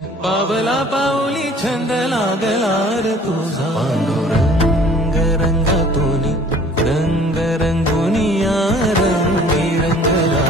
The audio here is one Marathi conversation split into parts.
पावला पाऊली छंद लागलार तुझा पांडुरंग रंगातूनी रंग रंगुनिया रंगी रंगला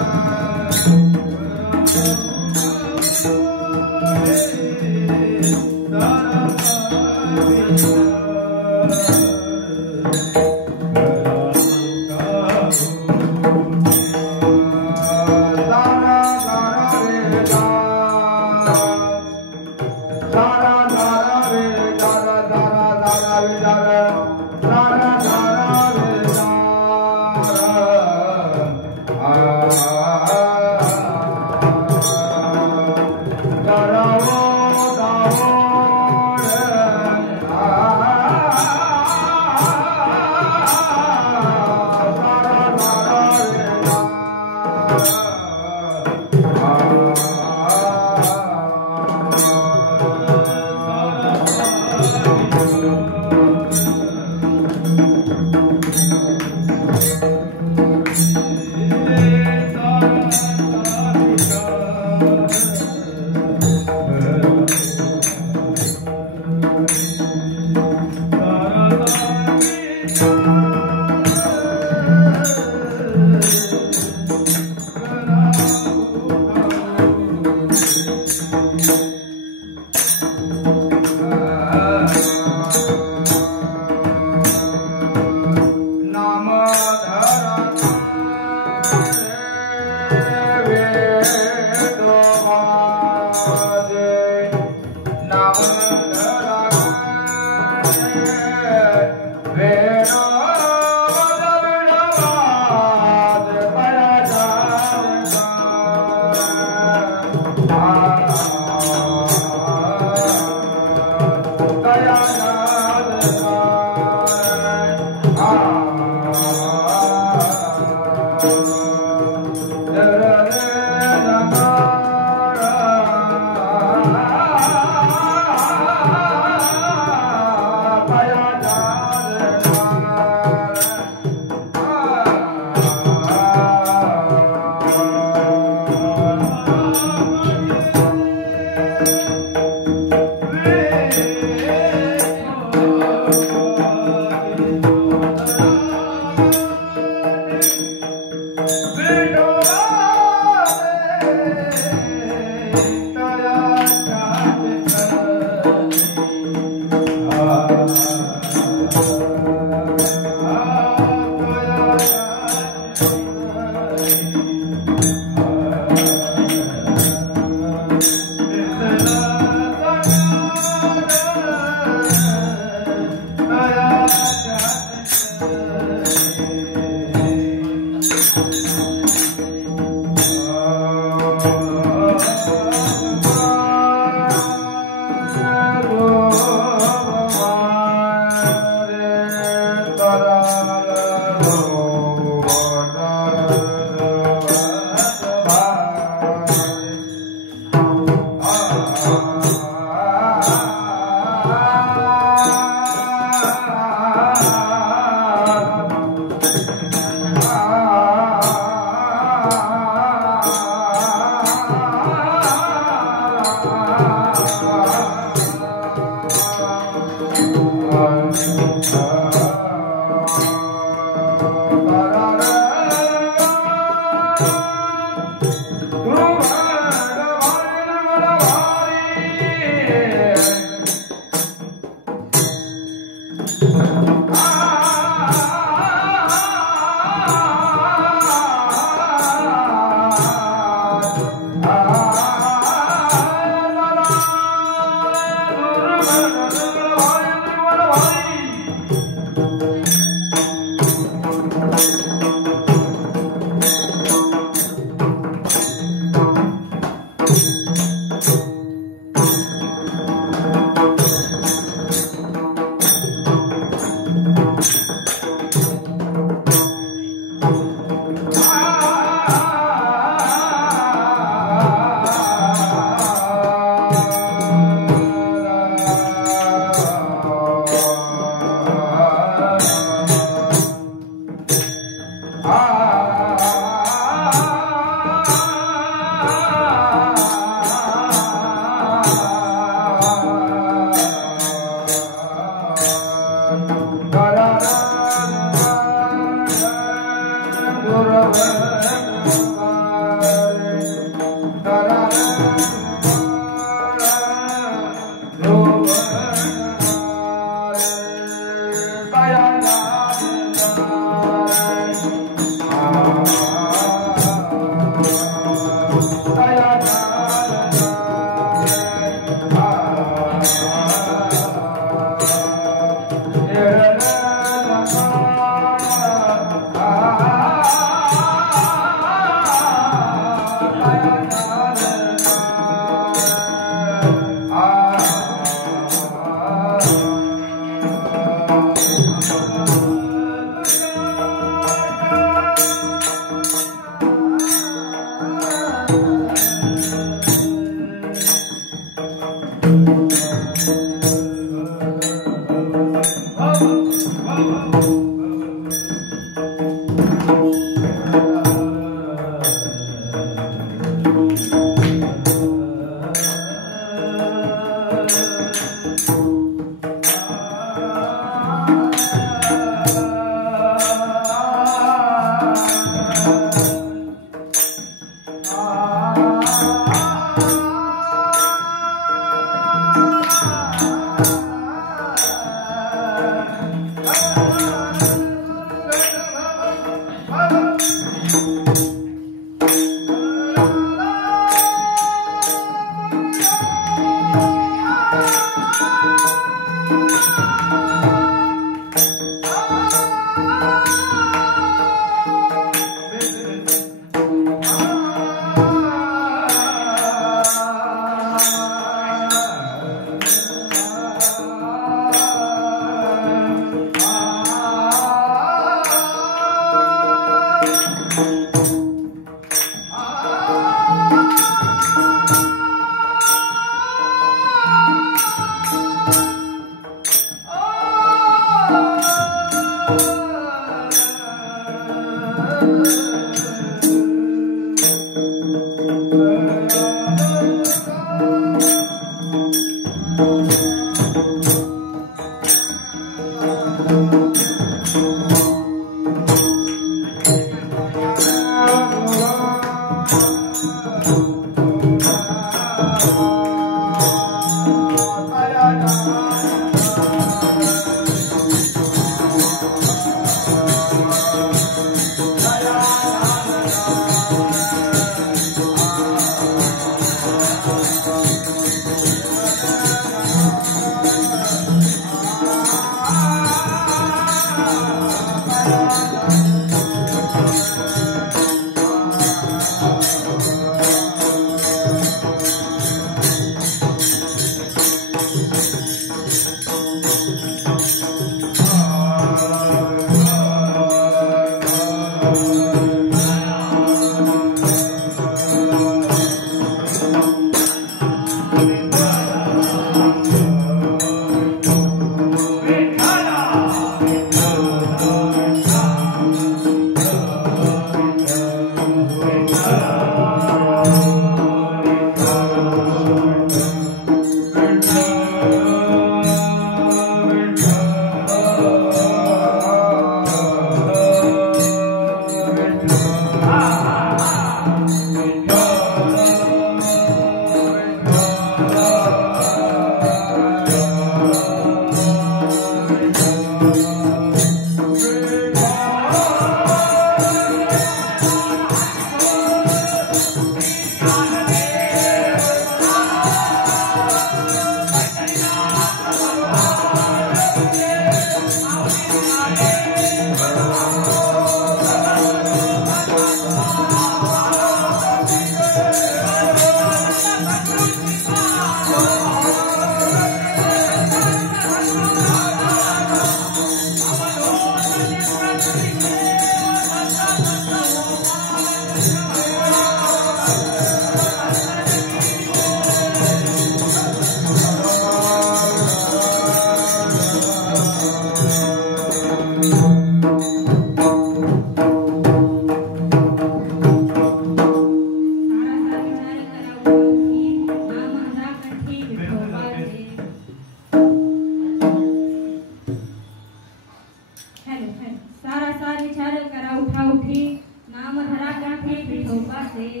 वाचे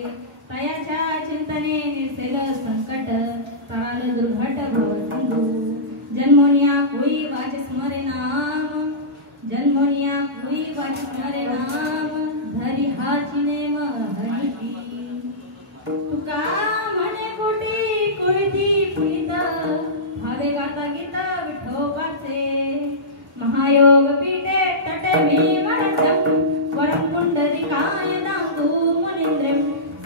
तयाच्या चिंतने निर्सेल संकट तराल दुर्घट भव सिंधू जन्मोनिया कोई वाच स्मरे नाम जन्मोनिया कोई वाच स्मरे नाम धरी हाची नेम हरिती तुका म्हणे कोटी कोळती पुनीत भावे गाता गीत विठोबाचे महायोग पीठे तटे मी मनचम वरम पुंडरीकाय दांगू मुनींद्रम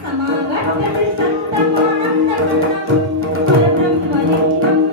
समागत्य संतमानंद परब्रह्मलिंगम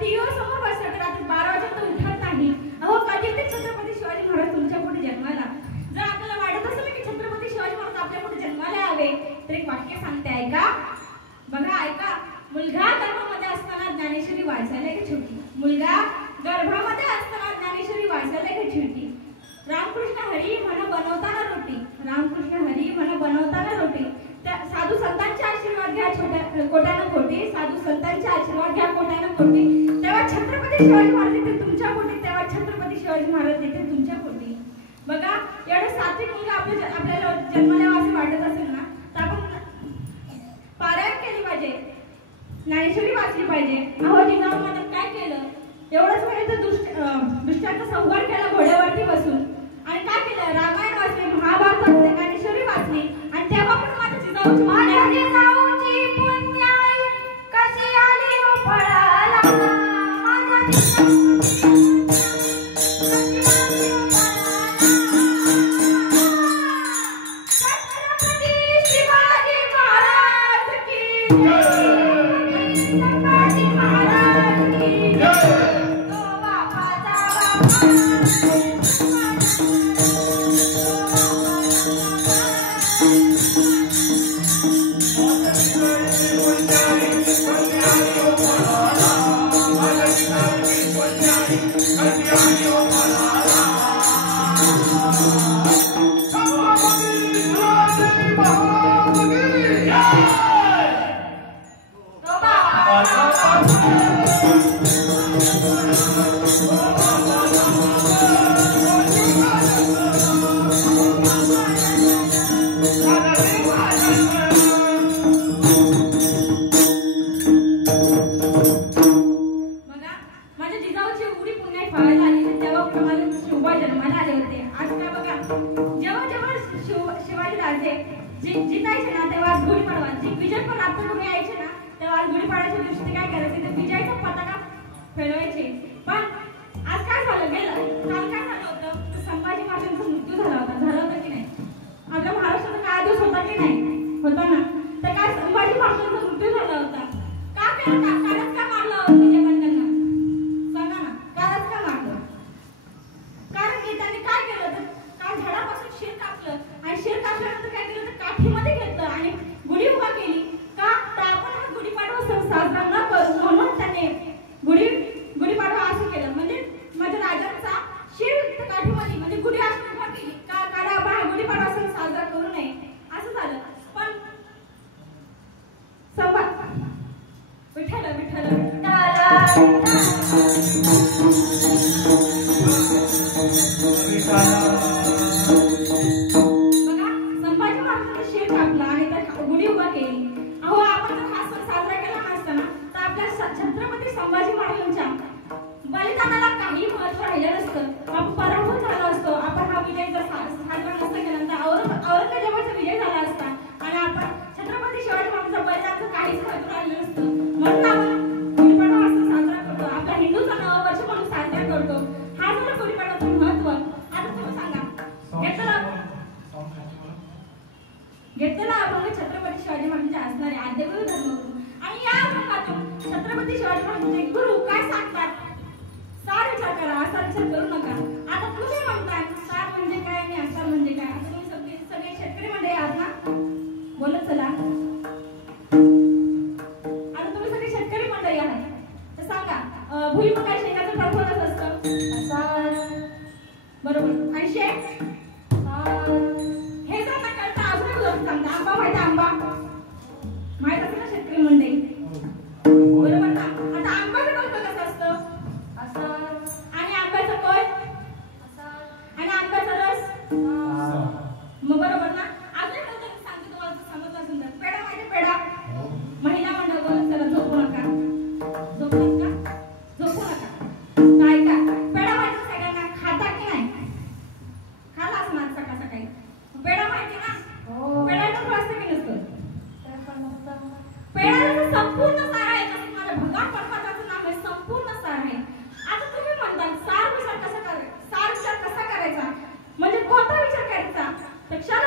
टीव्हीवर समोर बसतात रात्री 12 वाजेपर्यंत उठत नाही. अहो कधी ते छत्रपती शिवाजी महाराज तुमच्या पुढे जन्माला. जर आपल्याला वाटत असेल की छत्रपती शिवाजी महाराज आपल्या पुढे जन्माला यावे तर एक वाक्य सांगते ऐका. बघा ऐका. मुलगा गर्भामध्ये असताना ज्ञानेश्वरी वाचायला की छोटी. मुलगा गर्भामध्ये असताना ज्ञानेश्वरी वाचायला की छोटी. रामकृष्ण हरी म्हण बनवताना रोटी. रामकृष्ण हरी म्हण बनवताना रोटी. साधू संतांचे आशीर्वाद घ्या छोट्या कोट्यानं कोटी. साधू संतांचे आशीर्वाद घ्या कोट्यानं कोटी. तेव्हा छत्रपती शिवाजी महाराज येथे तुमच्या पोटी. तेव्हा छत्रपती शिवाजी महाराज येथे तुमच्या पोटी. बघा एवढं सात्विक मुलगा आपल्याला जन्माला यावा असं वाटत असेल ना तर आपण पारायण केली पाहिजे. ज्ञानेश्वरी वाचली पाहिजे. अहो जिजाऊ माता काय केलं एवढंच वेळ तर दुष्टांचा संहार केला घोड्यावरती बसून. आणि काय केलं रामायण वाचले महाभारत वाचले ज्ञानेश्वरी वाचली. आणि तेव्हा पण माझ्या जिजाऊची पुण्याई कशी आली हो फळाला. छत्रपती शिवाजी महाराज की संभाजी महाराज की तो बापाचा जितायचे ना तेव्हा गुढीपाडवा विजय पण आपण तुम्ही यायचे ना तेव्हा गुढीपाडव्याच्या दिवशी ते काय करायचे ते विजयाचा पताका फैलवायचे. पण आज काय झालं गेलं काल काय झालं होतं संभाजी महाराजांचा मृत्यू झाला होता की नाही. आपल्या महाराष्ट्राचा काय दिवस होता की नाही होता ना. तर काय संभाजी महाराजांचा मृत्यू झाला होता. का केलं का कालच का मारलं विजय पंतांना सांगा ना. कालच का मारलं कारण की त्यांनी काय केलं तर काल झाडापासून शिर कापलं आणि शिर कापल्यानंतर काय केलं तर काठीमध्ये घेतलं आणि गुढी उभा केली. का तर आपण हा गुढीपाडवा सण साजरा न करू म्हणून त्याने गुढीपाडवा असं केलं. म्हणजे माझ्या राजांचा शिर काठीमध्ये म्हणजे गुढी असं उभा केली का कारण आपण हा गुढीपाडवा सण साजरा करू नये असं झालं. पण विठ्ठल विठ्ठल बघा संभाजी महाराजांचा शिर कापला आणि त्या गुढी उभा केली. अहो आपण जर हा सण साजरा केला नसताना तर आपल्या छत्रपती संभाजी महाराजांच्या बलिदानाला काही महत्व राहिलं नसतं. आपण पराभूत झालो असतो. आपण हा विजय जर साजरा नसता केला तर औरंगजेबाचा विजय झाला असता आणि आपण छत्रपती शिवाजी महाराजांच्या बलिदानाचं काहीच महत्व राहिलं नसतं. म्हणून आपण गुढीपाडवा असं साजरा करतो. आपला हिंदूचा नववर्ष म्हणून साजरा करतो. हा झाला गुढीपाडव्याचं महत्व. आता तुम्ही सांगा घेतलेला अभंग छत्रपती शिवाजी महाराजांचे असणारे आद्यगुरु धर्मगुरु आणि या अभंगातून छत्रपती शिवाजी महाराजांचे गुरु काय सांगतात सार विचार करा. असा विचार करू नका. आता तुम्ही म्हणताय सार म्हणजे काय आणि आसार म्हणजे काय. आता तुम्ही सगळे शेतकरी मंडळी आहात ना बोलत चला. आता तुम्ही सगळे शेतकरी मंडळी आहात तर सांगा भुईमुग काय शेंगाचं फळफळच असतं बरोबर आणि शेत हे जर ना कळता अजून एक उदाहरण सांगता. आंबा माहिती आंबा माहित असेल ना शेतकरी मंडळी बरोबर ना. आता आंब्याचं फळ कसं असतं असं आणि आंब्याचं फळ आणि आंब्याचा रस मग बरोबर ना. अजून एक उदाहरण सांगते तुम्हाला समजलं असेल तर पेढा माहिती पेढा महिला मंडळ बोलत चला झोपू नका काय का पेढा माहिती सगळ्यांना खाता की नाही खाला असणार सकाळ सकाळी पेढा माहिती ना. पेढा फळ असतं की नसतं पेढ्याचं संपूर्ण सार आहे. तसं माझ्या भगवान परमात्म्याचं नाव आहे संपूर्ण सार आहे. आता तुम्ही म्हणता सार विचार कसा करायचा. सार विचार कसा करायचा म्हणजे कोणता विचार करायचा तर क्षण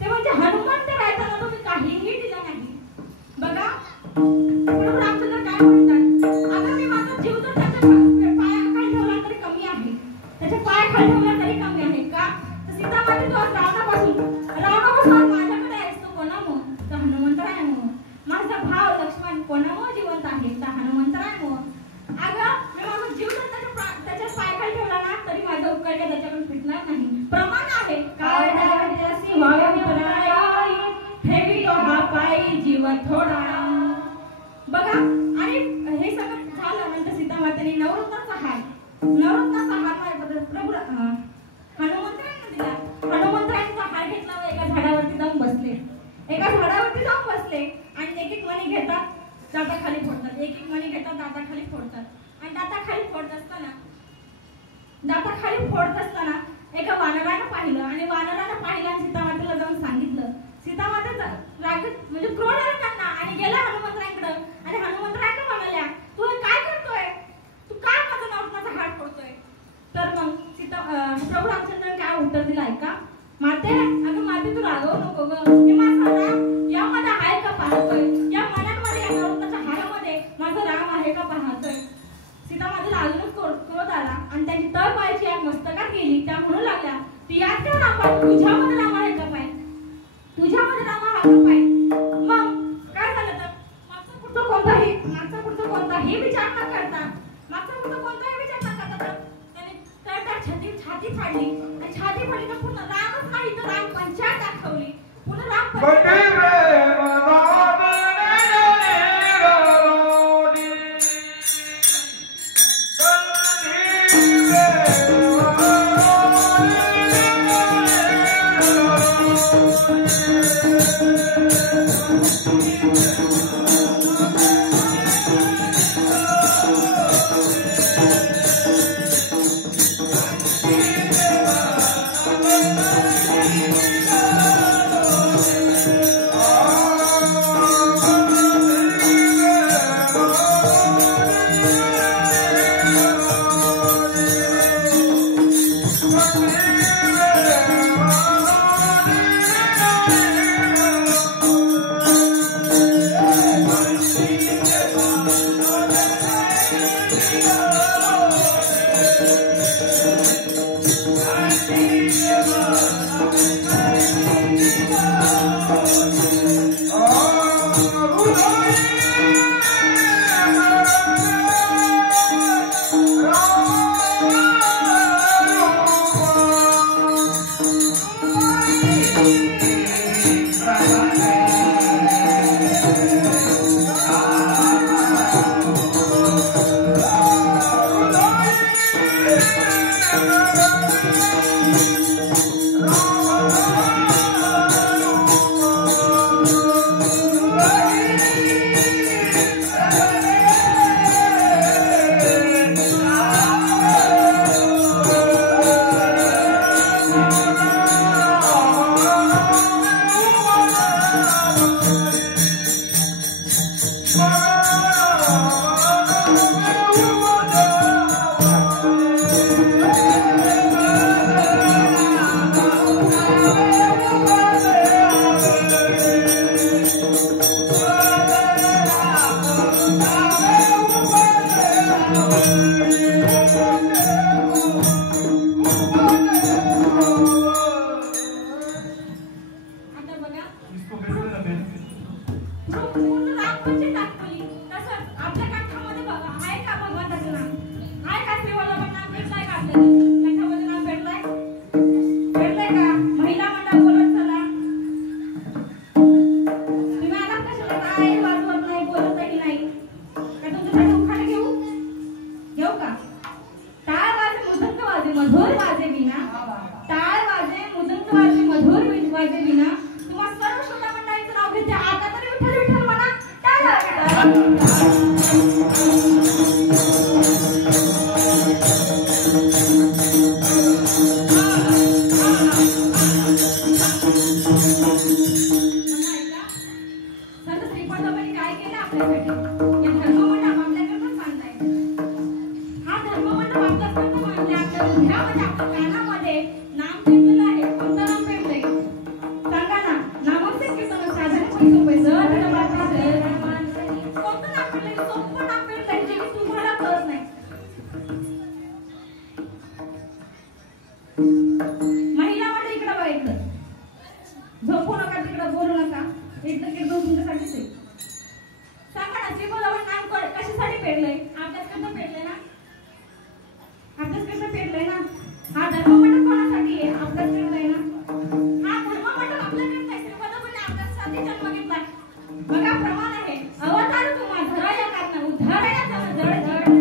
ते म्हणजे हनुमंत राहताना तुम्ही काहीही दिलं नाही. बघा नवरत्नाचा हार माझ्या प्रभू हनुमंतरायांना दिला. हनुमंतरायांचा हार घेतला व एका झाडावरती जाऊन बसले. आणि एक एक मणी घेतात, दाताखाली फोडतात. एक एक मणी घेतात, दाताखाली फोडतात. आणि दाताखाली फोडत असताना एका वानरानं पाहिलं आणि सीतामातेला जाऊन सांगितलं. सीतामातेचा राग म्हणजे क्रोध आला त्यांना आणि गेला हनुमंतरायांकडे. आणि हनुमंतरायांना म्हणाल्या, तू हे काय करतोय? तू काय माझा नवरत्नाचा हार फोडतोय? तर मग प्रभू रामचंद्रांनी काय उत्तर दिलं ऐका. माते, अगं माते, तू रागवू नको ग. हे माझा राम यामध्ये आहे का पाहतोय? या मनामध्ये, या नवरत्नाच्या हारामध्ये माझा राम आहे का पाहतोय? सीतामातेला अजूनच क्रोध आला आणि त्यांची तळपायाची एक मस्तकात गेली. त्या म्हणू लागल्या, यात का राम आहे? तुझ्यामध्ये राम आहे का पाय? तुझ्यामध्ये राम आहे का पाय? मग काय झालं तर मागचा पुढचा कोणताही विचार न करता त्याने छाती फाडली आणि छाती फाडली तर पुन्हा रामच नाही तर राम पंचायत दाखवली. पुन्हा राम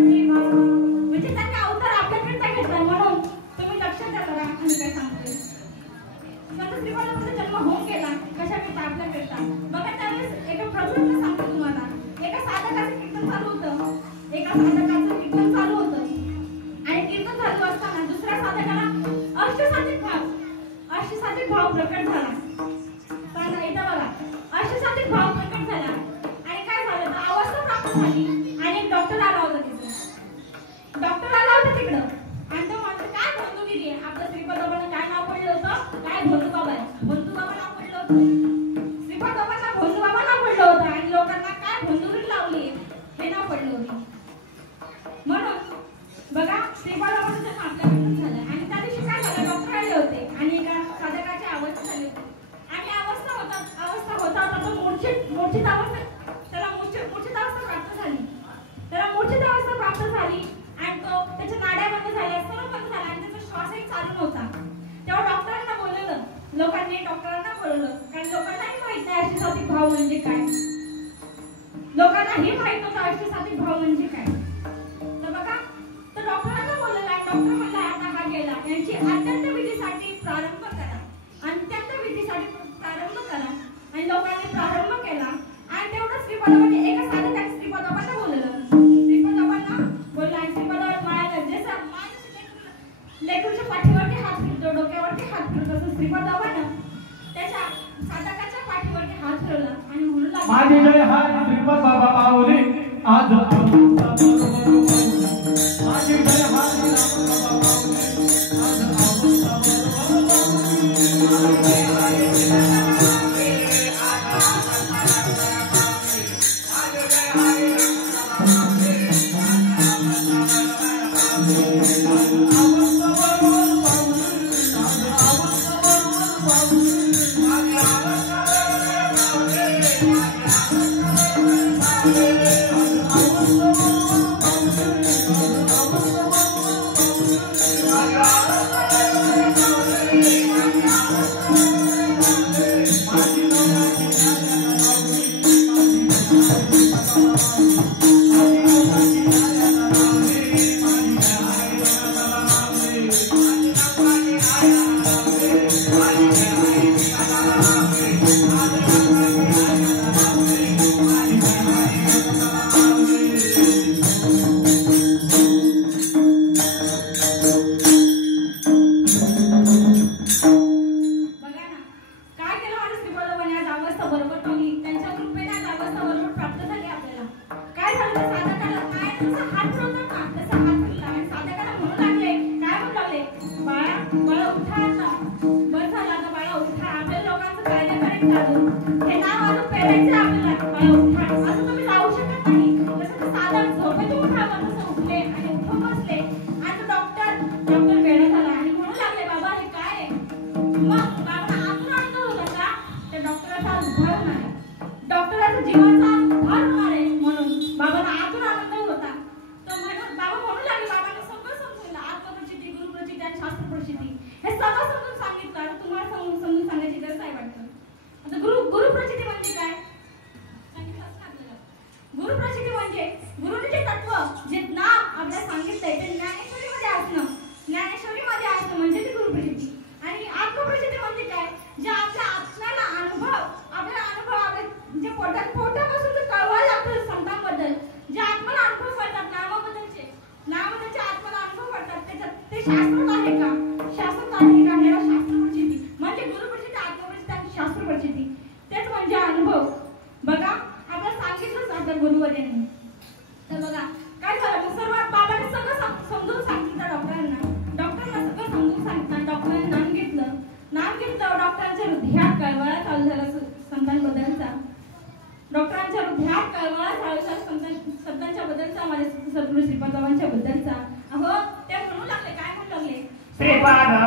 म्हणजे त्यांना अवतार आपल्या एका साधकाचं कीर्तन चालू होतं आणि कीर्तन चालू असताना दुसऱ्या साधकाला अष्टसात्विक भाव प्रकट झाला. सांगा इथं बघा, अष्टसात्विक भाव प्रकट झाला आणि काय झालं तर अवस्था प्राप्त झाली आणि एक डॉक्टर आला होता तिथं. डॉक्टर आला होता तिकडं आणि तो म्हणतो काय भोंदूगिरी आहे. आपलं श्रीपादबाबांना काय नाव पडलं होतं, काय भोंदूबाबा आहे, भोंदूबाबा नाव पडलं होतं. श्रीपादबाबांना भोंदूबाबा नाव पडलं होतं आणि लोकांना काय भोंदूगिरी लावली हे नाव पडलं होतं. म्हणून बघा श्रीपादबाबांचं जन्म आपल्याकडून झालं आणि त्या दिवशी काय झालं, डॉक्टर आले होते आणि एका साधकाची अवस्था झाली होती आणि अवस्था होता तो मूर्छित अवस्था, त्याला मूर्छित अवस्था प्राप्त झाली. त्याला मूर्छित अवस्था प्राप्त झाली आणि तो त्याच्या नाड्या बंद झाल्या, सर्व बंद झाला आणि त्याचा श्वासही चालू नव्हता. तेव्हा डॉक्टरांना बोलवलं, डॉक्टरांना बोलवलं कारण लोकांनाही माहित नाही अष्टसात्विक भाव म्हणजे काय. लोकांनाही माहित नव्हतं अष्टसात्विक भाव म्हणजे काय. तर बघा तर डॉक्टरांना बोलवलं आणि डॉक्टर म्हणला आता हा गेला, यांची अत्यंत विधीसाठी प्रारंभ करा, अत्यंत विधीसाठी प्रारंभ करा. आणि लोकांनी प्रारंभ केला आणि तेवढं श्रीपादबाबांनी एका साधकाने श्रीपादबाबांना बोलवलं. श्रीपादबाबांना बोलला आणि श्रीपादबाबा माया जसं लेकरूच्या पाठीवरती हात फिरतो, डोक्यावरती हात फिरतो, तसं श्रीपादबाबांना त्याच्या साधकाच्या पाठीवरती हात फिरवला आणि म्हणू लागला माझी जय हरी श्रीपाद बाबा माऊली आज माझी जय हरी बाबा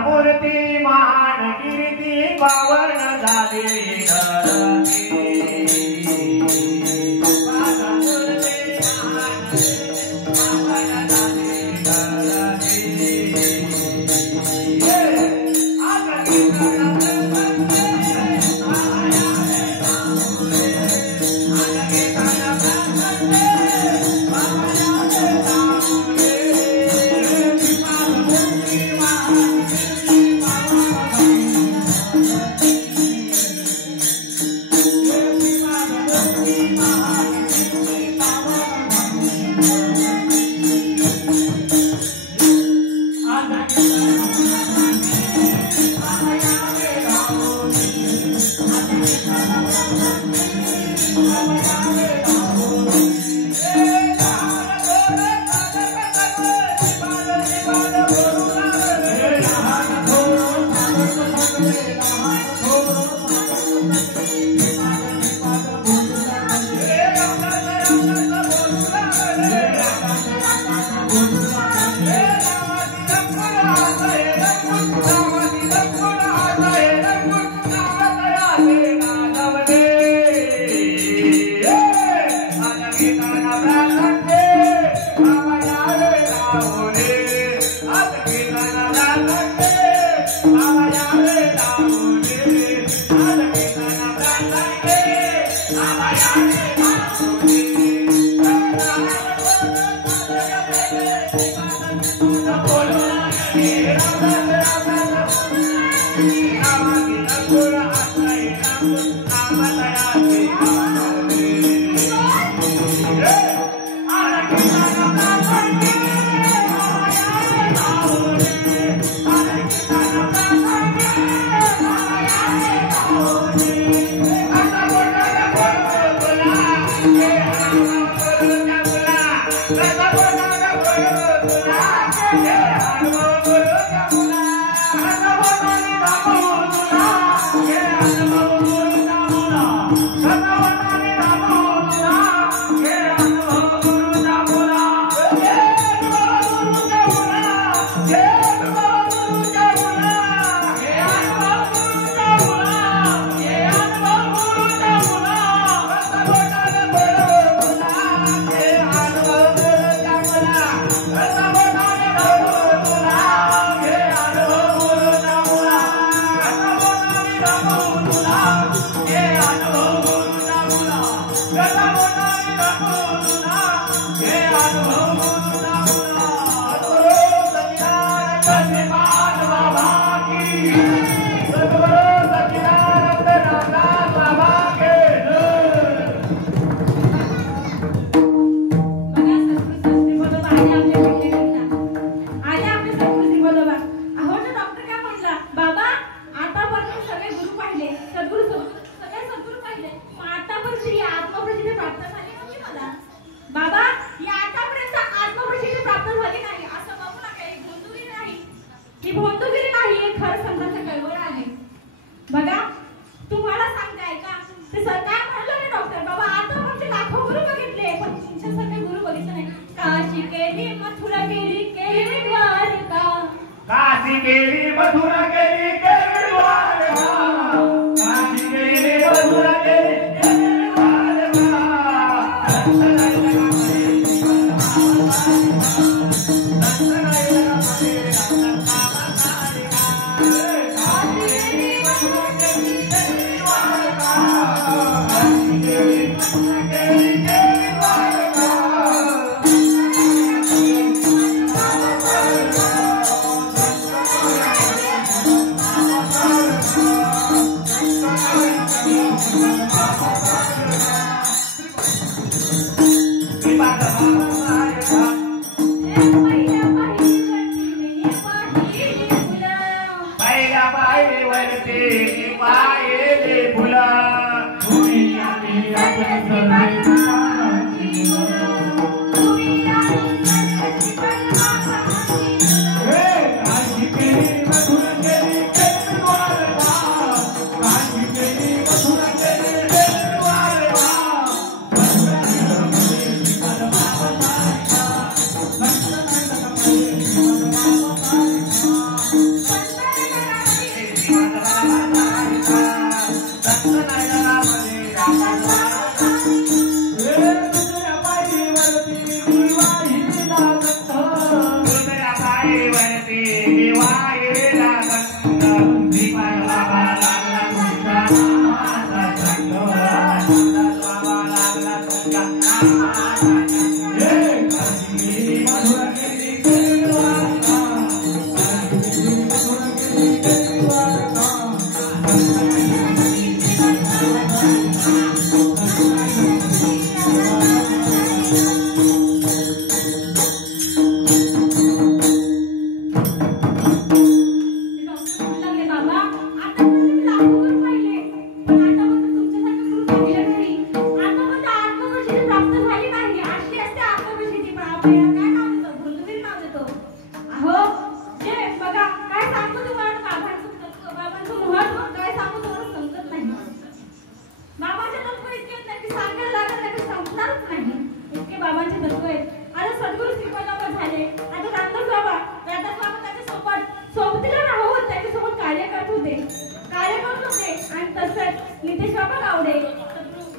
मूर्ती महान कीर्ती पावन झाली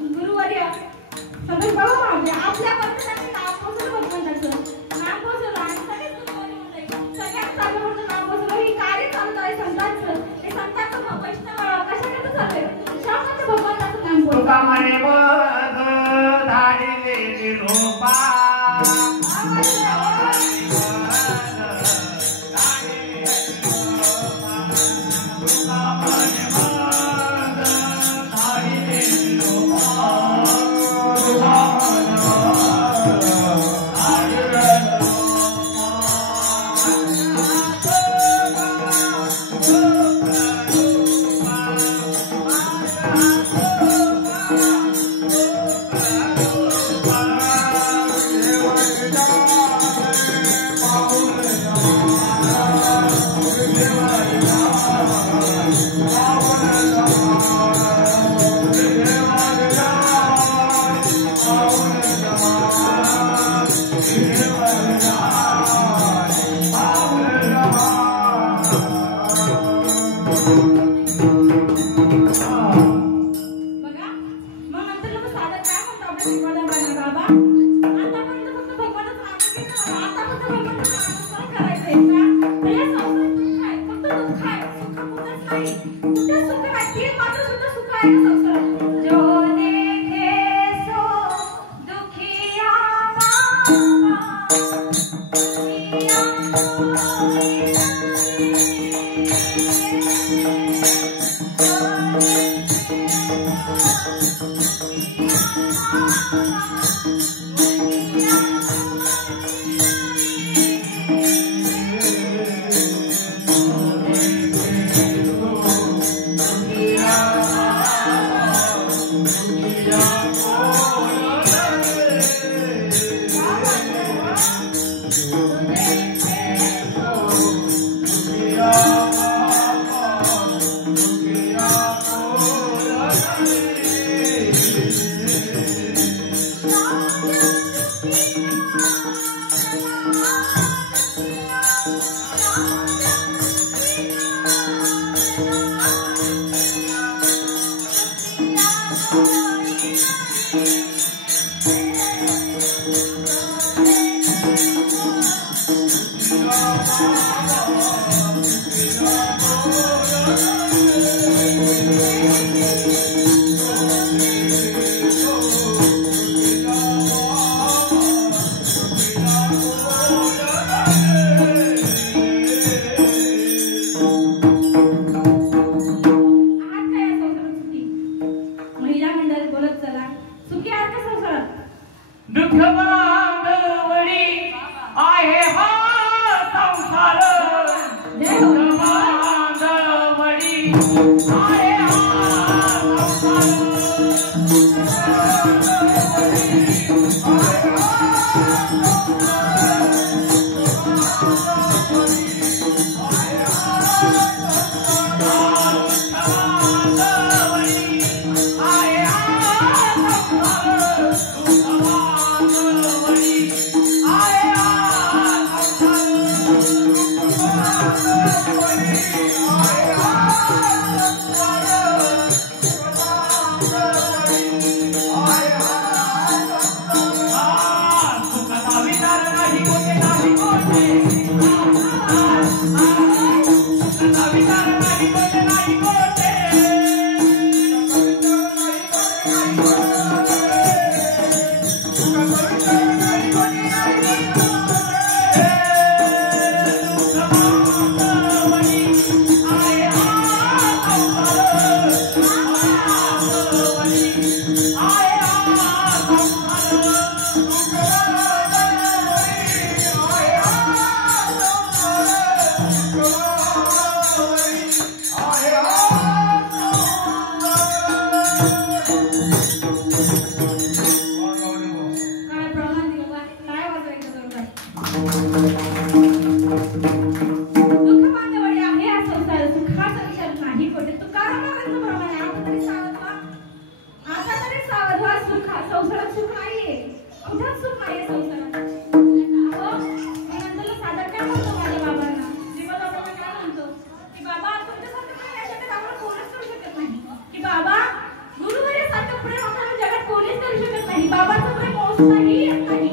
गुरुवर्य सदस्य आपल्या वर्तनाचे नाव पोचवलं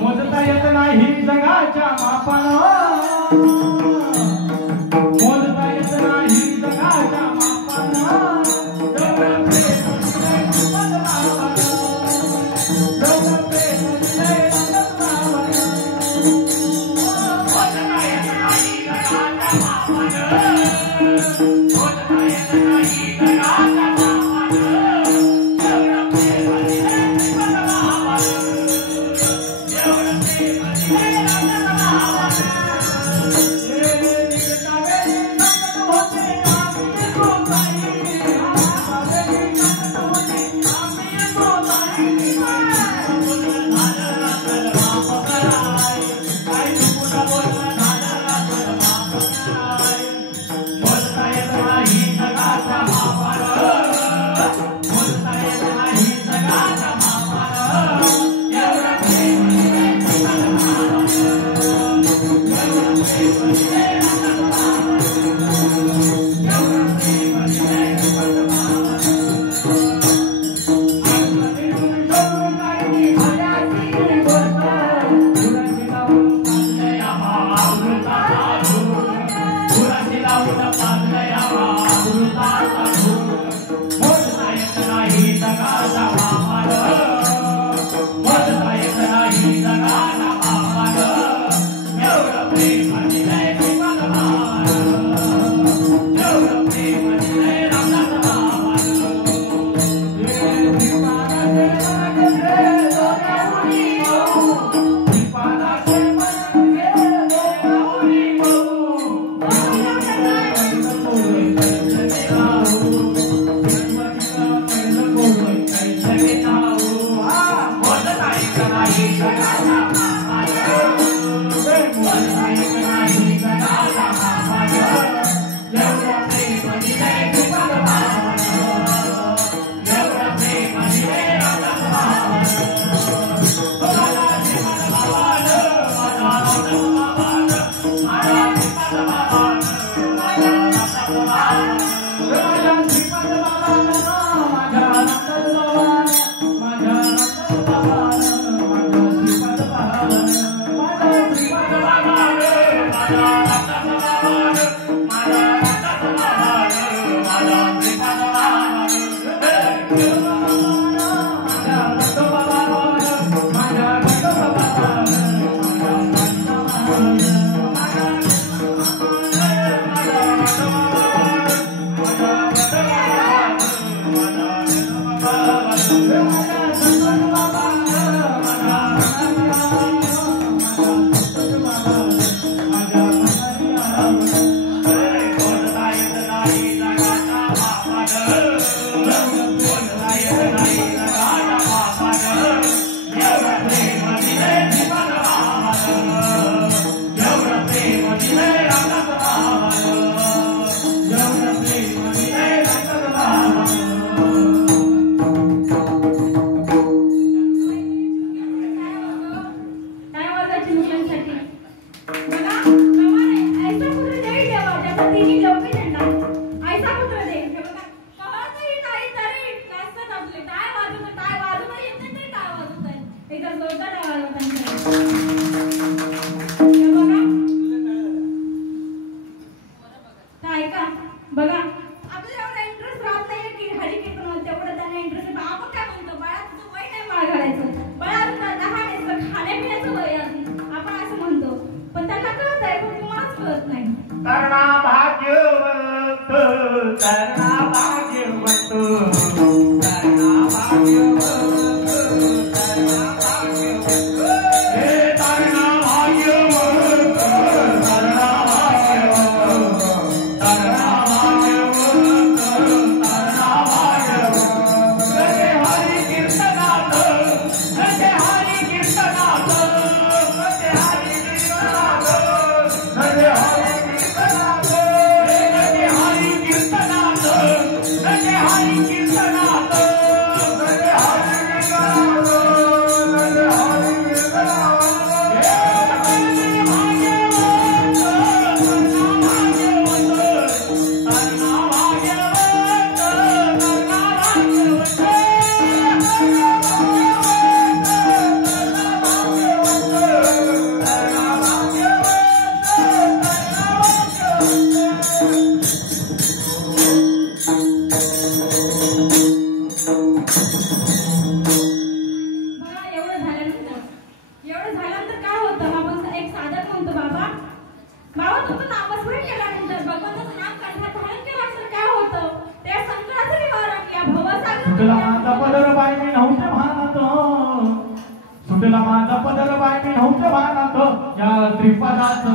मोजता येत नाही जगाच्या मापाला, मोजता येत नाही जगाच्या मापाला. एवढं प्रेम दिलंय बदलावाला, एवढं प्रेम दिलंय बदलावाला. मोजता येत नाही जगाच्या मापाला, मोजता येत नाही जगाच्या मापाला. एवढं प्रेम दिलंय बदलावाला. Yeah. माझ्या मुलांसाठी. बघा कमाल आहे. ऐसा पुत्र देवी देवा ज्याचा तिन्ही लौकिक झेंडा. ऐसा पुत्र दे. हे बघा कळतही नाही तरी जास्त आपले टाळ वाजवता येत नाही तरी टाळ वाजवतात. एकदा जोरदार टाळ वाजवतात. हे बघा काय का बघा आपल्याला एवढा इंटरेस्ट राहत नाही की हरी कीर्तन तेवढं त्यांना इंटरेस्ट आहे. आपण काय म्हणतो बाळा तुझं वय नाही माळ घालायचं, बाळा तुला लहान खाण्यापिण्याचं वय अजून आपण असं म्हणतो. पण त्यांना कळत आहे पण तुम्हालाच कळत नाही. तरणा भाग्यवंत तरणा भाग्यवंत तरणा भाग्यवंत तरणा भाग्यवंत हे तरणा भाग्यवंत तरणा भाग्यवंत तरणा भाग्यवंत तरणा भाग्यवंत जय हरी कीर्तनाथ जय हरी कीर्तनाथ जय हरी कीर्तनाथ जय हरी कीर्तनाथ जय हरी कीर्तनाथ जय हरी कीर्तनाथ जय हरी कीर्तनाथ जय हरी कीर्तनाथ बघा एवढं झाल्यानंतर काय होतं आपण एक साधक म्हणतो बाबा तुमचं नामस्मरण केल्यानंतर भगवंताचं नाम कंठात धारण केल्यानंतर काय होतं त्या संकटाचं निवारण या सुटला माझा पदर बाई मी नव्हते भानात, सुटला माझा पदर बाई मी नव्हते भानात या त्रिपदाचं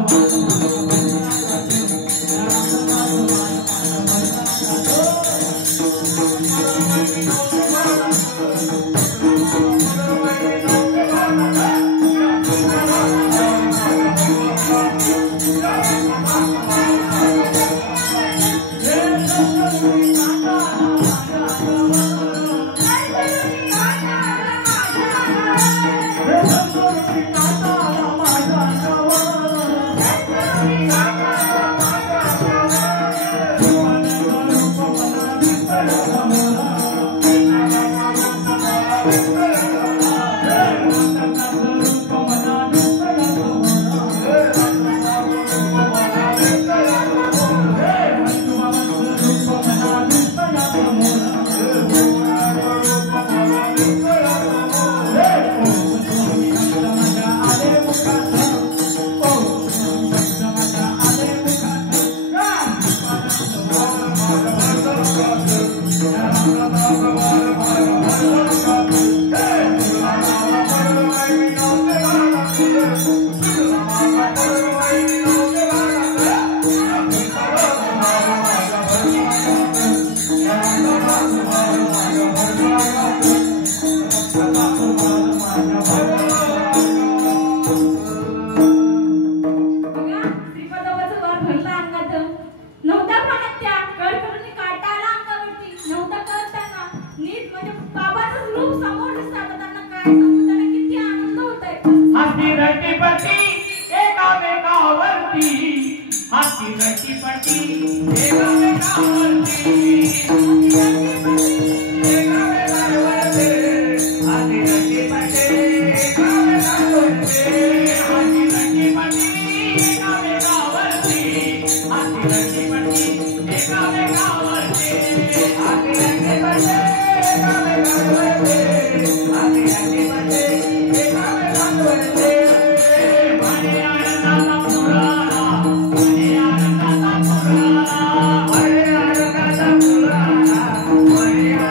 Hare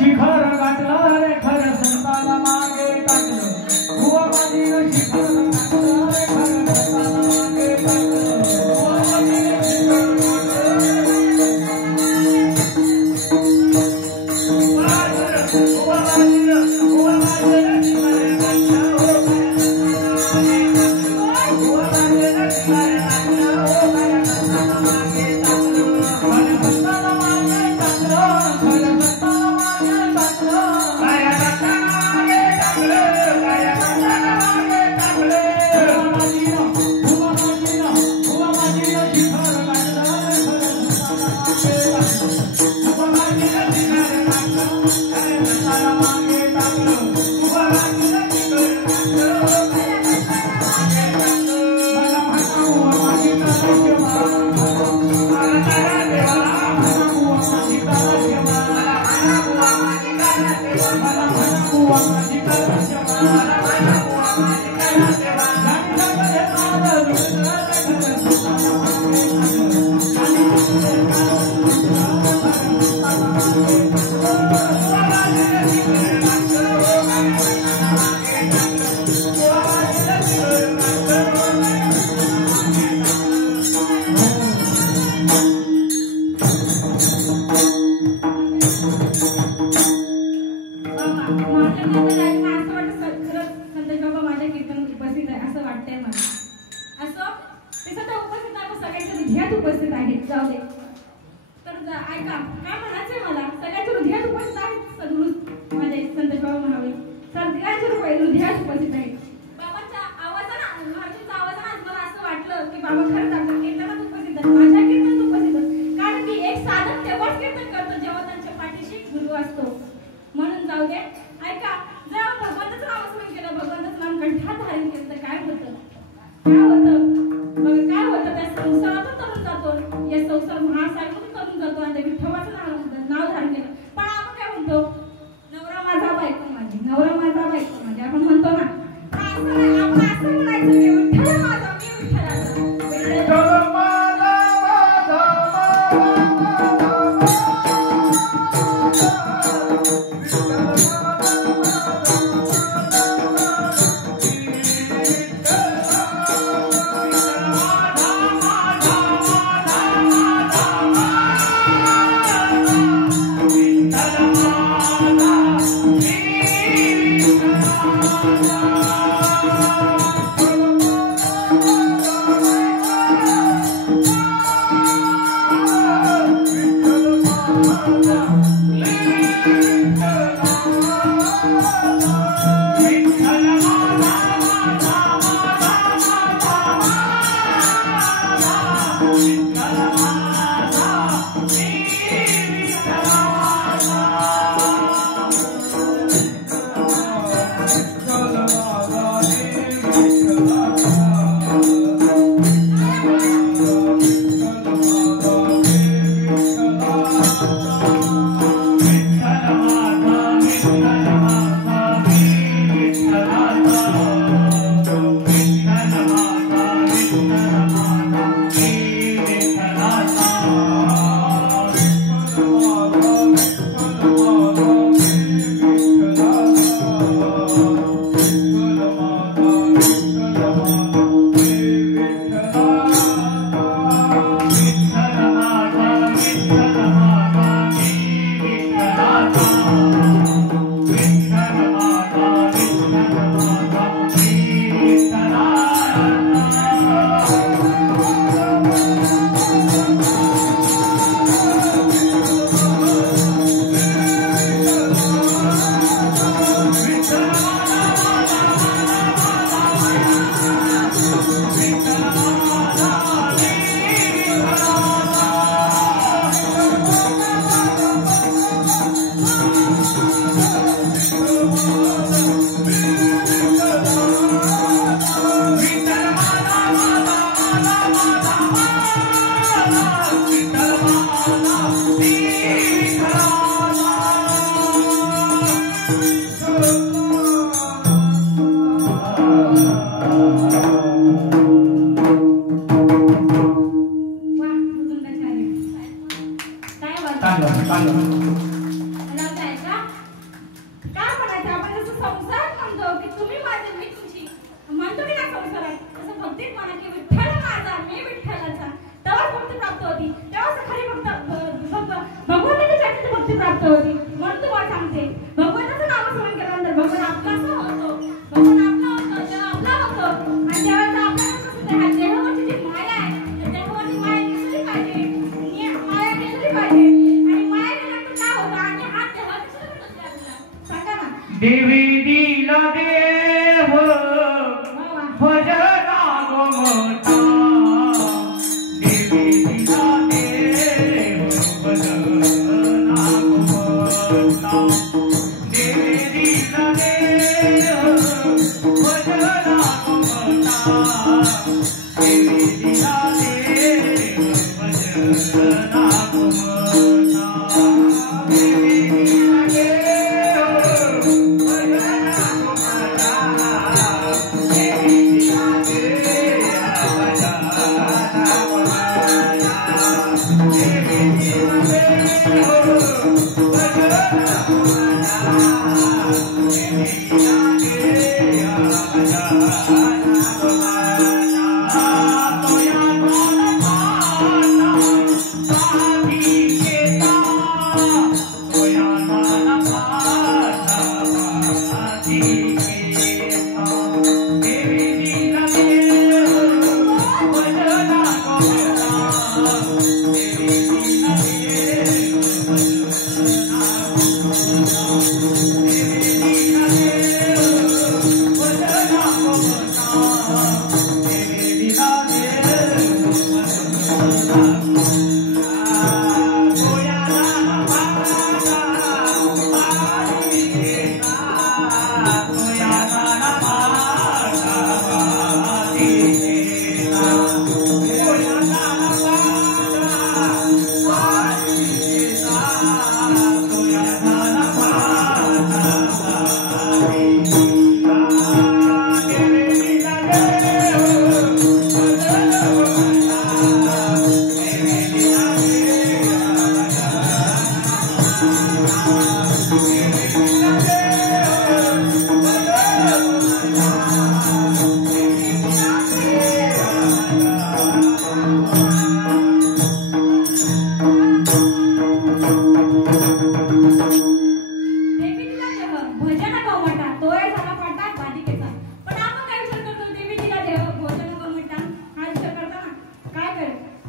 शिखर गाठलं रे खरं संताला मागे टाकलं. उपस्थित आहेत. जाऊ दे. तर ऐका काय म्हणायचंय मला, सगळ्यांच्या हृदयात उपस्थित आहेत सद्गुरू माझे संत बाबा म्हणावे, सगळ्यांच्या हृदयात उपस्थित आहेत. बाबाच्या आवाजानं, महाराजांच्या आवाजानं मला असं वाटलं की बाबा खरंच आपल्या कीर्तनात उपस्थित आहेत, माझ्या कीर्तनात उपस्थित आहेत. कारण की एक साधक तेव्हाच कीर्तन करतो जेव्हा त्यांच्या पाठीशी गुरु असतो. म्हणून जाऊ दे. ऐका, जर भगवंताचं नाव स्मरण केलं, भगवंताचं नाम कंठात धारण केलं तर काय होतं, काय होतं बघ, काय होतं. त्या संसारातून तरुण जातो, या संसार महासागरातून तरुण जातो आणि विठ्ठलाचं नाव धारण केलं. पण आपण काय म्हणतो, नवरा माझा बायको माझी, नवरा माझा बायको माझी आपण म्हणतो ना. असं नाही, आपण असं म्हणायचं की विठ्ठल माझा, मी विठ्ठलाचा. Oh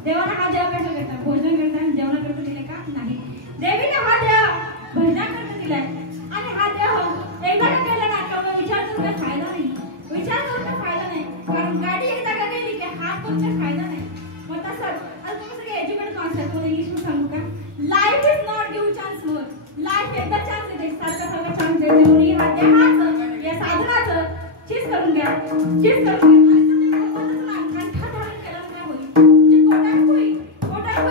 देवाला हा देव कसा करता? भोजन करता, जेवण करता दिले का? नाही. देवीने हा देव भजन करता दिलाय आणि हा देव एकदा का केला ना का विचार करून काही फायदा नाही. विचार करून काही फायदा नाही. कारण गाडी एकदा का गेली की हात करून काही फायदा नाही. मग तसंच आज तुम्ही सगळे एज्युकेटेड कॉन्सेप्ट मध्ये इंग्लिश सांगू का? Life is not give chance more. Life एकदा चान्स देते, सारखा चान्स देते. म्हणून हा देहाचं या साधनाचं चीज करून घ्या. चीज करून घ्या.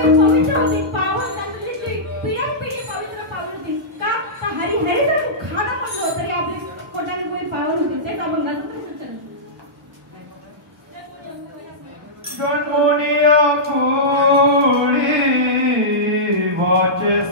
पवित्र होती पावन त्यांची पिढ्यान पिढी पवित्र पावन होती का? तर हरी हरी जर खाणं म्हणलं तरी आपली पोटाने कोणी पावन होती. तेच अभंगाचं सूचन. जन्मोनिया कुडी watches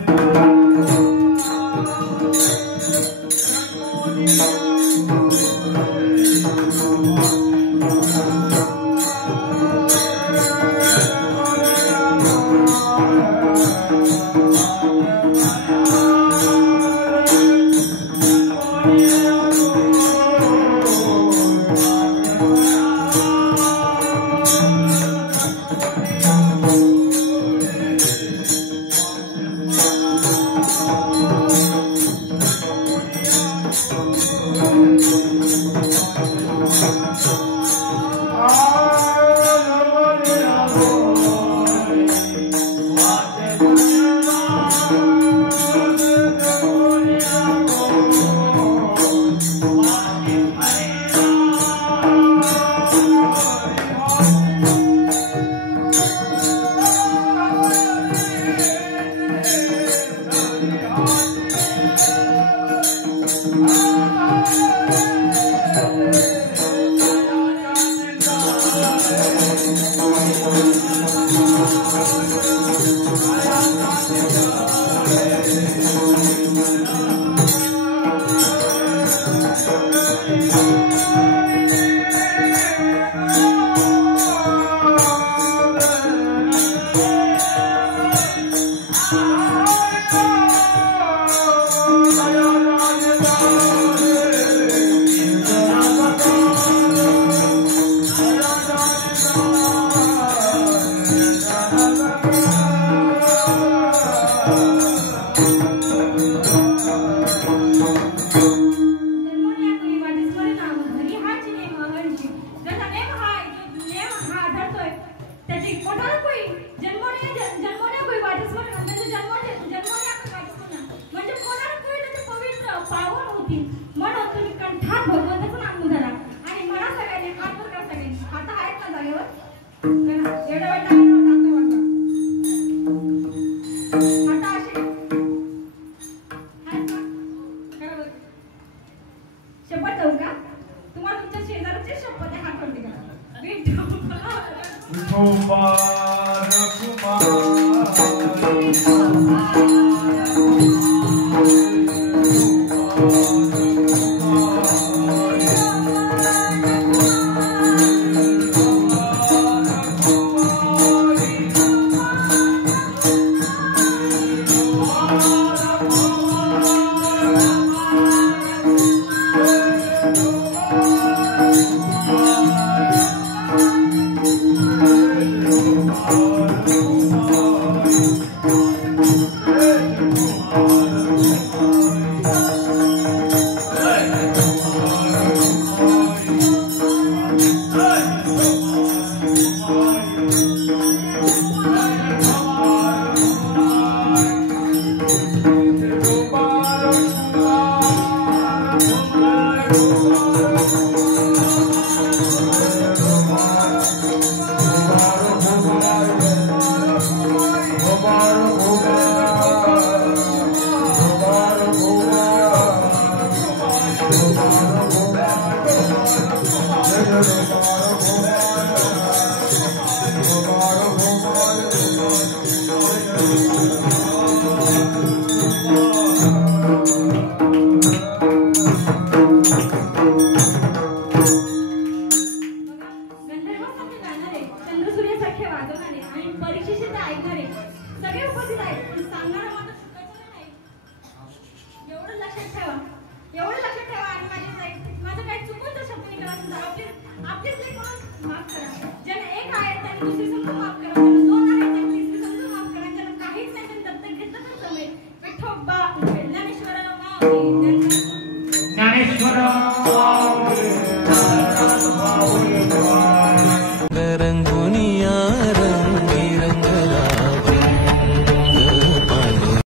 Ah एवढं वाटतं आता वाटतं. आता असे आहेत ना? बरोबर. शपथ देऊ का? तुम्हाला तुमच्या शेजारची शपथ आहे, हात वरती करा. विठोबा ज्ञानेश्वराला मागे